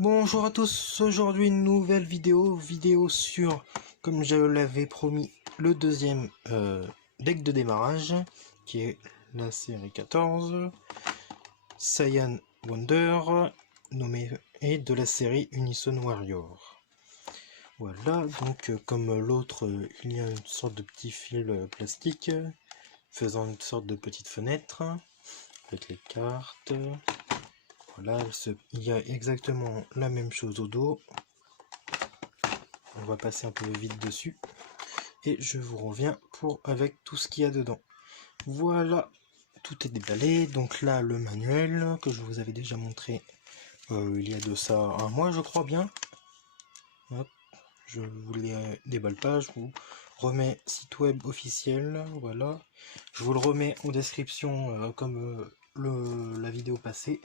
Bonjour à tous, aujourd'hui une nouvelle vidéo sur, comme je l'avais promis, le deuxième deck de démarrage, qui est la série 14, Saiyan Wonder, nommé, et de la série Unison Warrior. Voilà, donc comme l'autre, il y a une sorte de petit fil plastique, faisant une sorte de petite fenêtre, avec les cartes. Voilà, il y a exactement la même chose au dos. On va passer un peu vite dessus. Et je vous reviens avec tout ce qu'il y a dedans. Voilà, tout est déballé. Donc là, le manuel que je vous avais déjà montré il y a de ça un mois, je crois bien. Hop, je vous les déballe pas, je vous remets site web officiel. Voilà, je vous le remets en description comme la vidéo passée,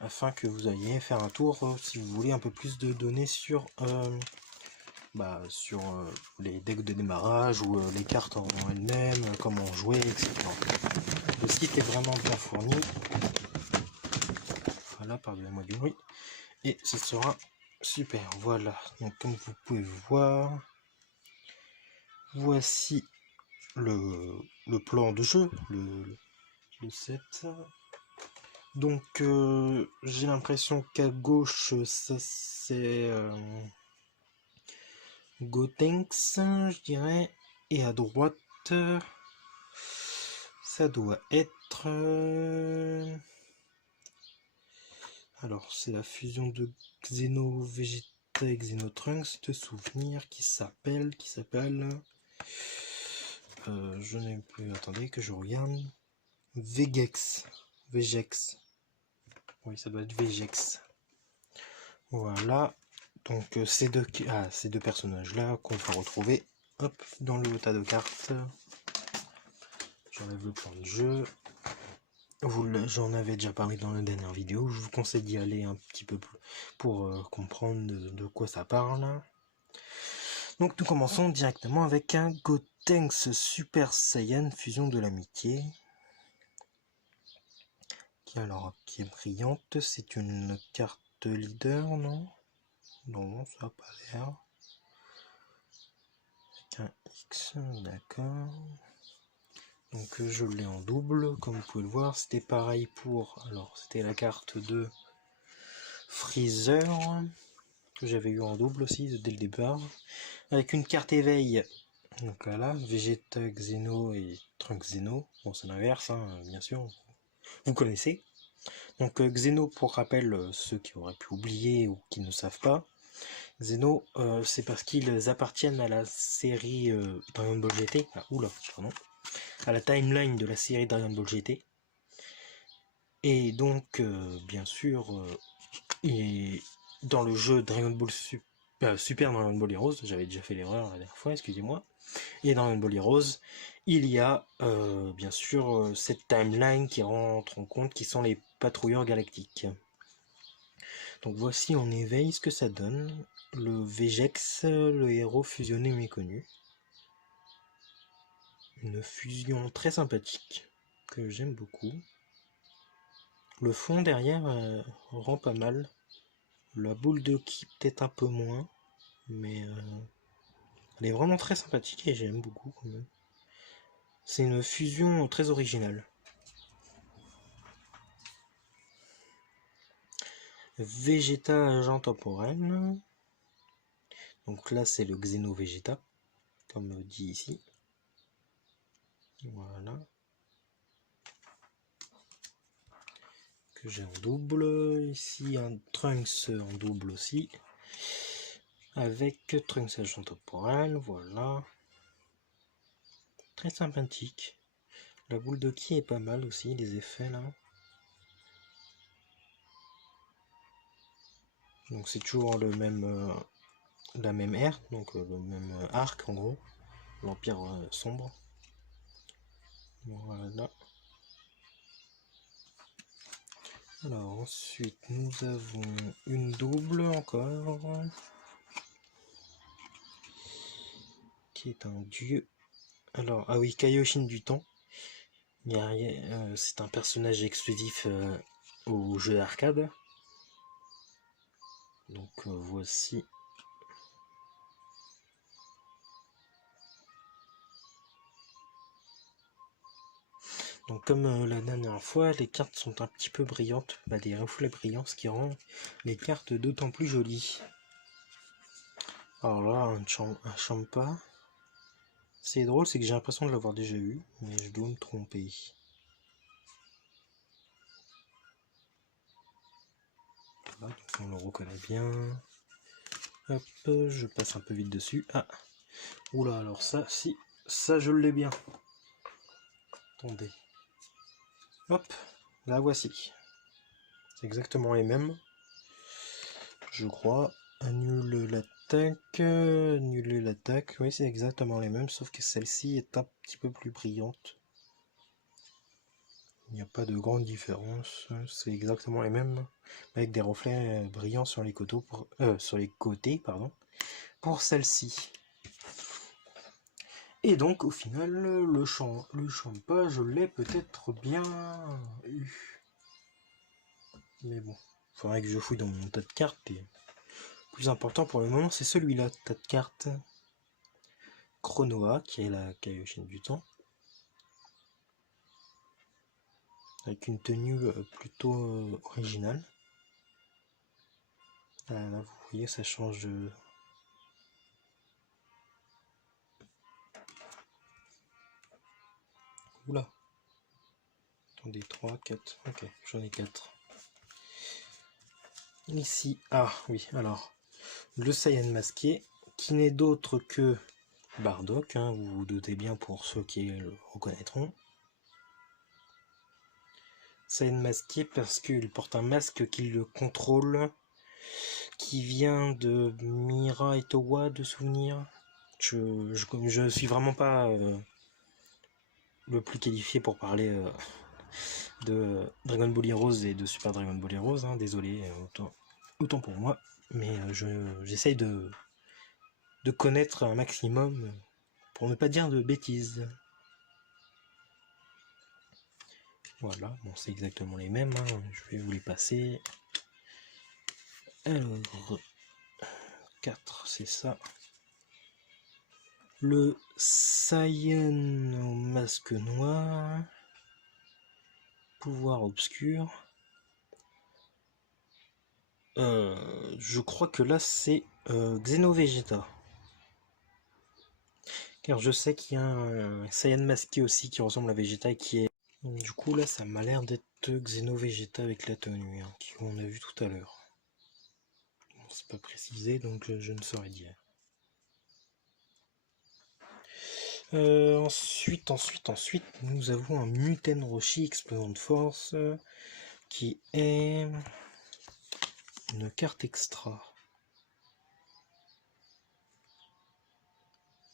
afin que vous ayez faire un tour si vous voulez un peu plus de données sur les decks de démarrage ou les cartes en elles-mêmes, comment jouer, etc. Le site est vraiment bien fourni. Voilà, pardonnez-moi du bruit. Et ce sera super. Voilà, donc comme vous pouvez voir, voici le plan de jeu, le set. Donc j'ai l'impression qu'à gauche ça c'est Gotenks, je dirais, et à droite ça doit être alors c'est la fusion de Xeno Vegeta et Xeno Trunks de souvenirs qui s'appelle je n'ai plus, attendez que je regarde, Vegex. Oui, ça doit être Vegex. Voilà, donc ces deux personnages là qu'on va retrouver hop dans le tas de cartes. J'enlève le plan de jeu. J'en avais déjà parlé dans la dernière vidéo, je vous conseille d'y aller un petit peu plus pour comprendre de quoi ça parle. Donc nous commençons directement avec un Gotenks Super Saiyan Fusion de l'amitié. Qui est brillante, c'est une carte leader, non? Non, ça n'a pas l'air. Avec un X, d'accord. Donc je l'ai en double, comme vous pouvez le voir, c'était pareil alors c'était la carte de Freezer, que j'avais eu en double aussi dès le départ, avec une carte éveil, donc voilà, Vegeta, Xeno et Trunks Xeno, bon c'est l'inverse, hein, bien sûr, vous connaissez. Donc Xeno, pour rappel, ceux qui auraient pu oublier ou qui ne savent pas, Xeno, c'est parce qu'ils appartiennent à la série Dragon Ball GT, à la timeline de la série Dragon Ball GT. Et donc, bien sûr, dans le jeu Dragon Ball Super Dragon Ball Heroes, j'avais déjà fait l'erreur la dernière fois, excusez-moi, et dans Dragon Ball Heroes, il y a bien sûr cette timeline qui rentre en compte, qui sont les patrouilleurs galactiques. Donc voici en éveil ce que ça donne. Le Vegex, le héros fusionné méconnu. Une fusion très sympathique, que j'aime beaucoup. Le fond derrière rend pas mal. La boule de ki peut-être un peu moins, mais elle est vraiment très sympathique et j'aime beaucoup quand même. C'est une fusion très originale. Vegeta agent temporel. Donc là c'est le Xeno Vegeta, comme dit ici. Voilà. Que j'ai en double. Ici un Trunks en double aussi. Avec Trunks agent temporel, voilà. Très sympathique. La boule de ki est pas mal aussi, les effets là. Donc c'est toujours le même, la même ère, donc le même arc en gros, l'Empire sombre. Voilà. Alors ensuite nous avons une double encore, qui est un dieu. Alors ah oui, Kaioshin du temps. C'est un personnage exclusif au jeu d'arcade. Donc voici. Donc comme la dernière fois, les cartes sont un petit peu brillantes, des reflets brillants, ce qui rend les cartes d'autant plus jolies. Alors là, un Champa. C'est drôle, c'est que j'ai l'impression de l'avoir déjà eu, mais je dois me tromper. Voilà, on le reconnaît bien. Hop, je passe un peu vite dessus. Ah, oula, alors ça, si, ça je l'ai bien. Attendez. Hop, la voici. C'est exactement les mêmes. Je crois. Annuler l'attaque. Oui, c'est exactement les mêmes, sauf que celle-ci est un petit peu plus brillante. Il n'y a pas de grande différence. C'est exactement les mêmes, avec des reflets brillants sur les côtés, pardon, pour celle-ci. Et donc, au final, le Champa, je l'ai peut-être bien eu. Mais bon, il faudrait que je fouille dans mon tas de cartes. Et le plus important pour le moment, c'est celui-là, tas de cartes. Chronoa, qui est la Kaioshin du temps. Avec une tenue plutôt originale. Là, vous voyez, ça change. Oula. Attendez, 3, 4. Ok, j'en ai 4. Ici, ah oui, alors, le Saiyan masqué, qui n'est d'autre que Bardock, hein, vous vous doutez bien pour ceux qui le reconnaîtront. Saiyan masqué parce qu'il porte un masque qui le contrôle, qui vient de Mira et Towa de souvenir. Je suis vraiment pas le plus qualifié pour parler de Dragon Ball Heroes et de Super Dragon Ball Heroes, hein, désolé, autant pour moi, mais j'essaye de connaître un maximum pour ne pas dire de bêtises. Voilà, bon, c'est exactement les mêmes, hein. Je vais vous les passer. Alors, 4, c'est ça. Le Saiyan au masque noir. Pouvoir obscur. Je crois que là c'est Xenovegeta. Car je sais qu'il y a un Saiyan masqué aussi qui ressemble à Vegeta et qui est... Donc, du coup là ça m'a l'air d'être Xenovegeta avec la tenue, hein, qu'on a vu tout à l'heure. Bon, c'est pas précisé donc je ne saurais dire. Ensuite, nous avons un Muten Roshi Explosion de Force qui est une carte extra.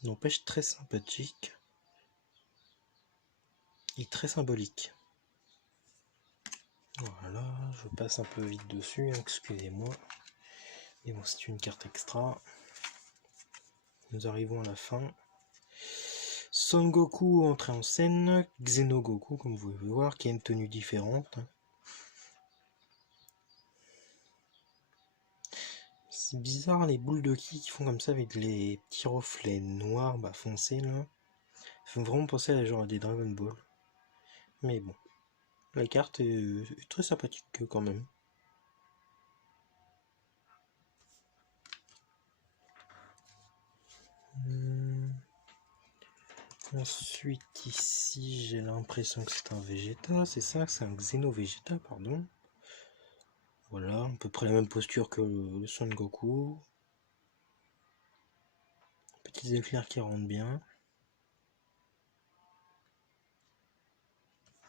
N'empêche très sympathique et très symbolique. Voilà, je passe un peu vite dessus, excusez-moi. Mais bon, c'est une carte extra. Nous arrivons à la fin. Son Goku entré en scène, Xenogoku, comme vous pouvez voir, qui a une tenue différente. C'est bizarre les boules de ki qui font comme ça avec les petits reflets noirs foncés là. Ça fait vraiment penser à genre des Dragon Ball. Mais bon, la carte est très sympathique quand même. Ensuite ici j'ai l'impression que c'est un Vegeta, c'est ça, c'est un Xeno-Vegeta, pardon. Voilà, à peu près la même posture que le Son Goku. Petits éclairs qui rentrent bien.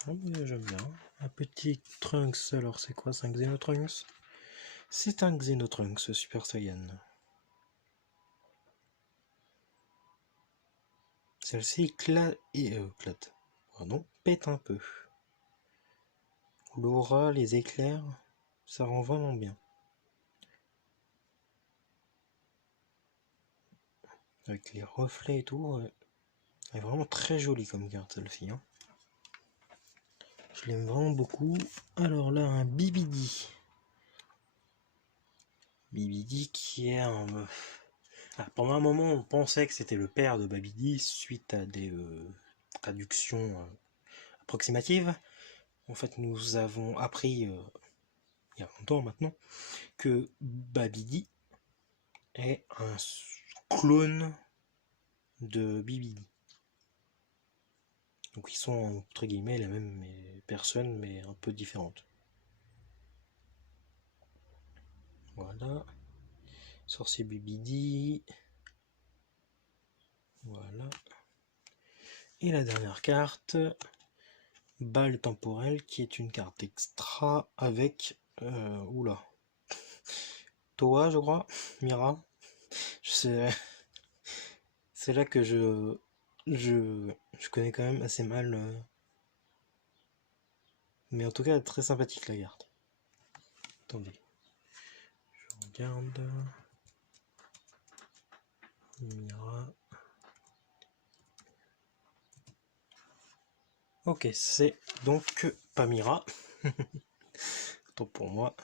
Ah mais j'aime bien. Un petit Trunks, alors c'est quoi, c'est un Xenotrunks? C'est un Xenotrunks Super Saiyan. Celle-ci éclate, pardon, pète un peu. L'aura, les éclairs, ça rend vraiment bien. Avec les reflets et tout, elle est vraiment très jolie comme carte celle-ci. Hein. Je l'aime vraiment beaucoup. Alors là, un Bibidi. Bibidi qui est un... pendant un moment, on pensait que c'était le père de Babidi suite à des traductions approximatives. En fait, nous avons appris, il y a longtemps maintenant, que Babidi est un clone de Bibidi. Donc ils sont entre guillemets la même personne, mais un peu différentes. Voilà. Sorcier Bibidi. Voilà. Et la dernière carte, balle temporelle, qui est une carte extra avec... oula. Toa, je crois. Mira. C'est là que je connais quand même assez mal. Mais en tout cas, très sympathique la carte. Attendez. Je regarde. Mira. Ok, c'est donc pas Mira. Tant pour moi.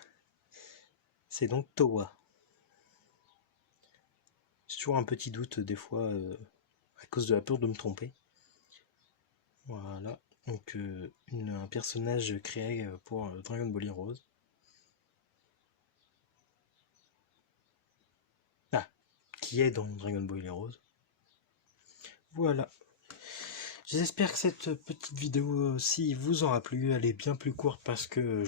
C'est donc Towa. J'ai toujours un petit doute des fois à cause de la peur de me tromper. Voilà. Donc un personnage créé pour Dragon Ball Heroes. Ah, qui est dans Dragon Ball Heroes. Voilà. J'espère que cette petite vidéo aussi vous aura plu. Elle est bien plus courte parce que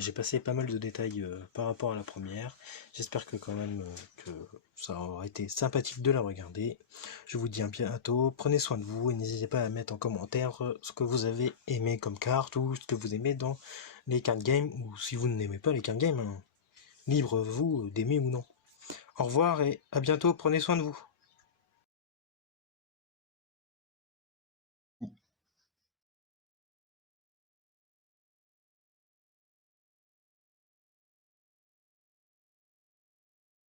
j'ai passé pas mal de détails par rapport à la première. J'espère que quand même que ça aura été sympathique de la regarder. Je vous dis à bientôt. Prenez soin de vous et n'hésitez pas à mettre en commentaire ce que vous avez aimé comme carte ou ce que vous aimez dans les cartes game, ou si vous n'aimez pas les cartes game, hein, libre vous d'aimer ou non. Au revoir et à bientôt. Prenez soin de vous.